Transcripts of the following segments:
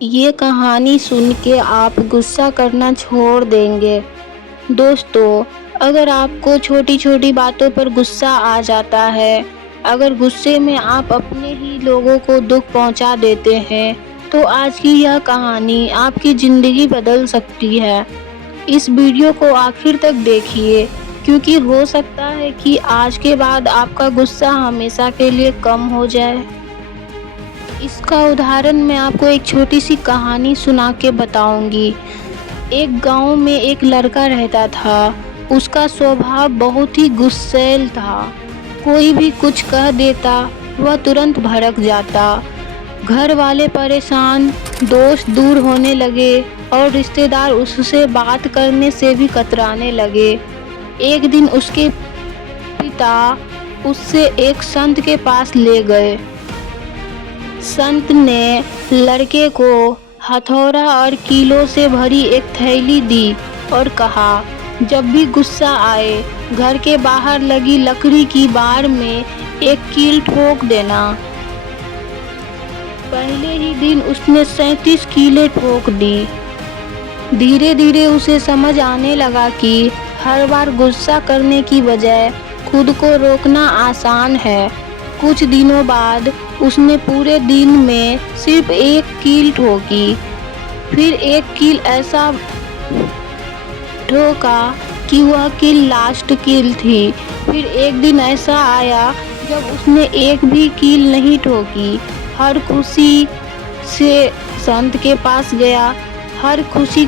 ये कहानी सुन के आप गुस्सा करना छोड़ देंगे। दोस्तों, अगर आपको छोटी छोटी बातों पर गुस्सा आ जाता है, अगर गुस्से में आप अपने ही लोगों को दुख पहुंचा देते हैं, तो आज की यह कहानी आपकी ज़िंदगी बदल सकती है। इस वीडियो को आखिर तक देखिए, क्योंकि हो सकता है कि आज के बाद आपका गुस्सा हमेशा के लिए कम हो जाए। इसका उदाहरण मैं आपको एक छोटी सी कहानी सुना के बताऊंगी। एक गांव में एक लड़का रहता था। उसका स्वभाव बहुत ही गुस्सैल था। कोई भी कुछ कह देता, वह तुरंत भड़क जाता। घर वाले परेशान, दोस्त दूर होने लगे और रिश्तेदार उससे बात करने से भी कतराने लगे। एक दिन उसके पिता उससे एक संत के पास ले गए। संत ने लड़के को हथौड़ा और कीलों से भरी एक थैली दी और कहा, जब भी गुस्सा आए, घर के बाहर लगी लकड़ी की बार में एक कील ठोक देना। पहले ही दिन उसने 37 कीलें ठोक दी। धीरे धीरे उसे समझ आने लगा कि हर बार गुस्सा करने की बजाय खुद को रोकना आसान है। कुछ दिनों बाद उसने पूरे दिन में सिर्फ एक कील ठोकी। फिर एक कील ऐसा ठोका कि वह कील लास्ट कील थी। फिर एक दिन ऐसा आया जब उसने एक भी कील नहीं ठोकी। हर खुशी से संत के पास गया। हर खुशी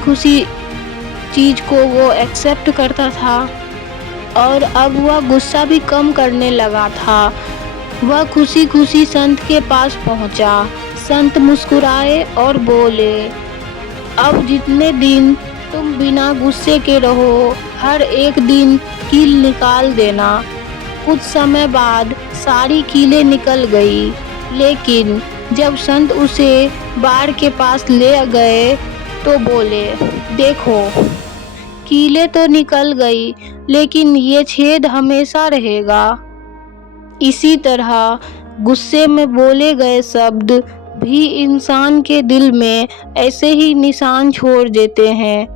चीज़ को वो एक्सेप्ट करता था और अब वह गुस्सा भी कम करने लगा था। वह खुशी संत के पास पहुंचा। संत मुस्कुराए और बोले, अब जितने दिन तुम बिना गुस्से के रहो, हर एक दिन कील निकाल देना। कुछ समय बाद सारी कीलें निकल गई, लेकिन जब संत उसे बाड़ के पास ले गए तो बोले, देखो, कीलें तो निकल गई, लेकिन ये छेद हमेशा रहेगा। इसी तरह गुस्से में बोले गए शब्द भी इंसान के दिल में ऐसे ही निशान छोड़ देते हैं।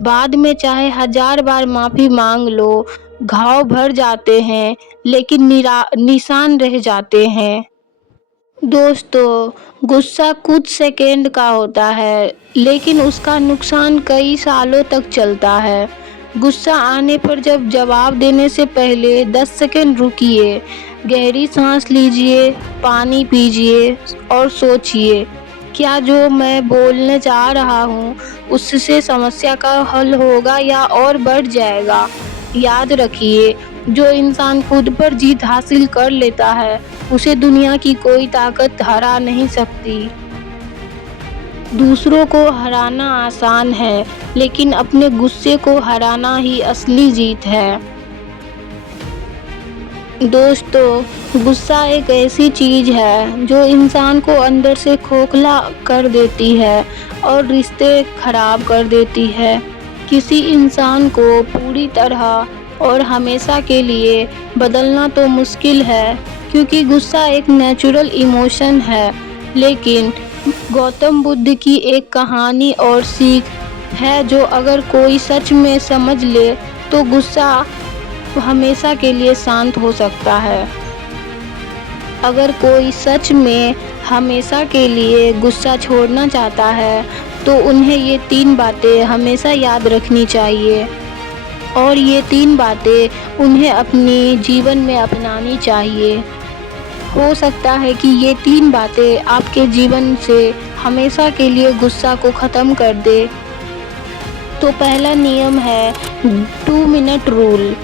बाद में चाहे 1000 बार माफ़ी मांग लो, घाव भर जाते हैं, लेकिन निशान रह जाते हैं। दोस्तों, गुस्सा कुछ सेकंड का होता है, लेकिन उसका नुकसान कई सालों तक चलता है। गुस्सा आने पर जब जवाब देने से पहले 10 सेकंड रुकिए, गहरी सांस लीजिए, पानी पीजिए और सोचिए, क्या जो मैं बोलने जा रहा हूँ उससे समस्या का हल होगा या और बढ़ जाएगा। याद रखिए, जो इंसान खुद पर जीत हासिल कर लेता है, उसे दुनिया की कोई ताकत हरा नहीं सकती। दूसरों को हराना आसान है, लेकिन अपने गुस्से को हराना ही असली जीत है। दोस्तों, गुस्सा एक ऐसी चीज़ है जो इंसान को अंदर से खोखला कर देती है और रिश्ते खराब कर देती है। किसी इंसान को पूरी तरह और हमेशा के लिए बदलना तो मुश्किल है, क्योंकि गुस्सा एक नेचुरल इमोशन है। लेकिन गौतम बुद्ध की एक कहानी और सीख है, जो अगर कोई सच में समझ ले तो गुस्सा हमेशा के लिए शांत हो सकता है। अगर कोई सच में हमेशा के लिए गुस्सा छोड़ना चाहता है, तो उन्हें ये 3 बातें हमेशा याद रखनी चाहिए और ये 3 बातें उन्हें अपनी जीवन में अपनानी चाहिए। हो सकता है कि ये 3 बातें आपके जीवन से हमेशा के लिए गुस्सा को ख़त्म कर दे। तो पहला नियम है 2 मिनट रूल।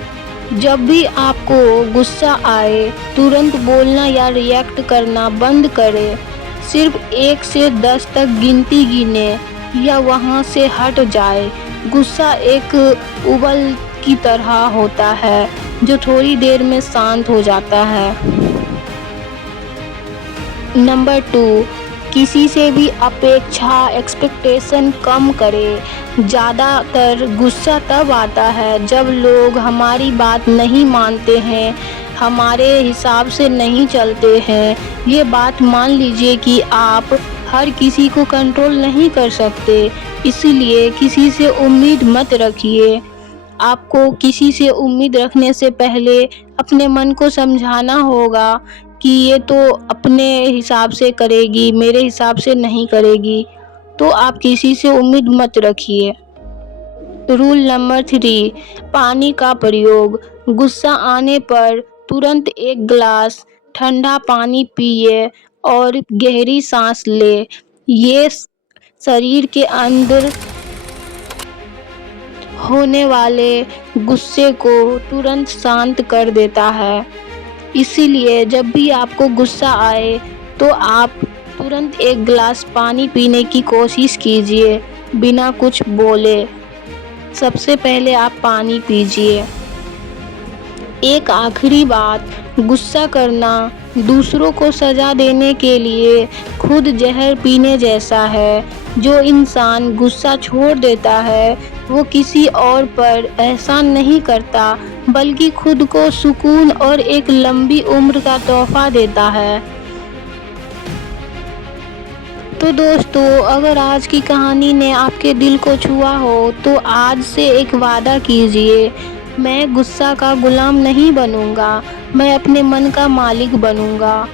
जब भी आपको गुस्सा आए, तुरंत बोलना या रिएक्ट करना बंद करें। सिर्फ 1 से 10 तक गिनती गिने या वहाँ से हट जाए। गुस्सा एक उबल की तरह होता है, जो थोड़ी देर में शांत हो जाता है। नंबर 2, किसी से भी एक्सपेक्टेशन कम करें। ज़्यादातर गुस्सा तब आता है जब लोग हमारी बात नहीं मानते हैं, हमारे हिसाब से नहीं चलते हैं। ये बात मान लीजिए कि आप हर किसी को कंट्रोल नहीं कर सकते, इसलिए किसी से उम्मीद मत रखिए। आपको किसी से उम्मीद रखने से पहले अपने मन को समझाना होगा कि ये तो अपने हिसाब से करेगी, मेरे हिसाब से नहीं करेगी, तो आप किसी से उम्मीद मत रखिए। रूल नंबर 3, पानी का प्रयोग। गुस्सा आने पर तुरंत एक गिलास ठंडा पानी पिए और गहरी सांस ले। ये शरीर के अंदर होने वाले गुस्से को तुरंत शांत कर देता है। इसीलिए जब भी आपको गुस्सा आए तो आप तुरंत एक गिलास पानी पीने की कोशिश कीजिए बिना कुछ बोले। सबसे पहले आप पानी पीजिए। एक आखिरी बात, गुस्सा करना दूसरों को सजा देने के लिए खुद जहर पीने जैसा है। जो इंसान गुस्सा छोड़ देता है वो किसी और पर एहसान नहीं करता, बल्कि खुद को सुकून और एक लंबी उम्र का तोहफा देता है। तो दोस्तों, अगर आज की कहानी ने आपके दिल को छुआ हो तो आज से एक वादा कीजिए, मैं गुस्सा का गुलाम नहीं बनूंगा, मैं अपने मन का मालिक बनूंगा।